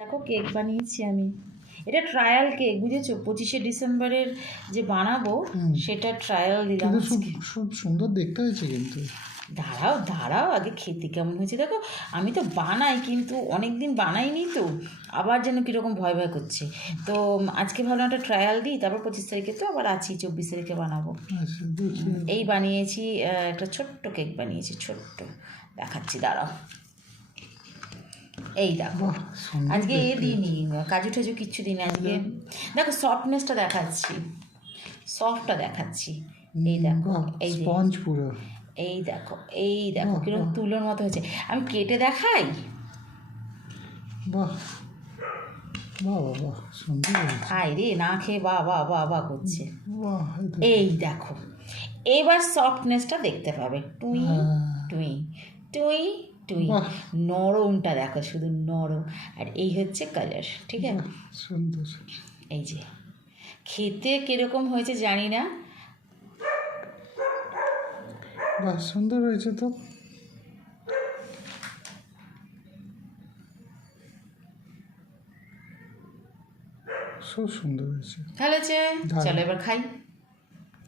দেখো কেক বানিয়েছি আমি। এটা ট্রায়াল কেক, বুঝেছো? 25শে ডিসেম্বরের যে বানাবো সেটা ট্রায়াল দিলাম কিন্তু আজকে। খুব সুন্দর দেখতে হয়েছে কিন্তু। দাঁড়াও দাঁড়াও, আগে খেতে কেমন হয়েছে দেখো। আমি তো বানাই, কিন্তু অনেক দিন বানাইনি তো, আবার যেন কীরকম ভয় ভয় করছে। তো আজকে ভাবলাম একটা ট্রায়াল দিই, তারপর 25 তারিখে তো আবার আছি, 24 তারিখে বানাবো। আচ্ছা দেখি। এই বানিয়েছি, একটা ছোট্ট কেক বানিয়েছি, ছোট্ট দেখাচ্ছি, দাঁড়াও। এই দেখো, বাহ, সুন্দর আজকে দেখতে দিইনি কাজু টাজু কিচ্ছু দিইনি আজকে। দেখো সফটনেসটা দেখাচ্ছি, সফটটা দেখাচ্ছি। এই দেখো, বাহ, এই যে স্পঞ্জ পুরো। এই দেখো, এই দেখো বাহ, কিরকম বাহ। তুলোর মতো হয়েছে। আমি কেটে দেখাই। বাহ বাহ বাহ বাহ, সুন্দর হয়েছে। হাই রে, না খেয়ে বা বা বা বা করছে। বাহ, এই দেখো, এবার সফটনেসটা দেখতে পাবে। টুই টুই টুই টুই, বাহ। নরমটা দেখো, শুধু নরম। আর এই হচ্ছে কালার, ঠিক আছে? বাহ, সুন্দর। এই যে খেতে কিরকম হয়েছে জানি না। বাহ, সুন্দর হয়েছে তো। খুব সুন্দর হয়েছে। ভালো হয়েছে, দারুণ। চলো এবার খাই।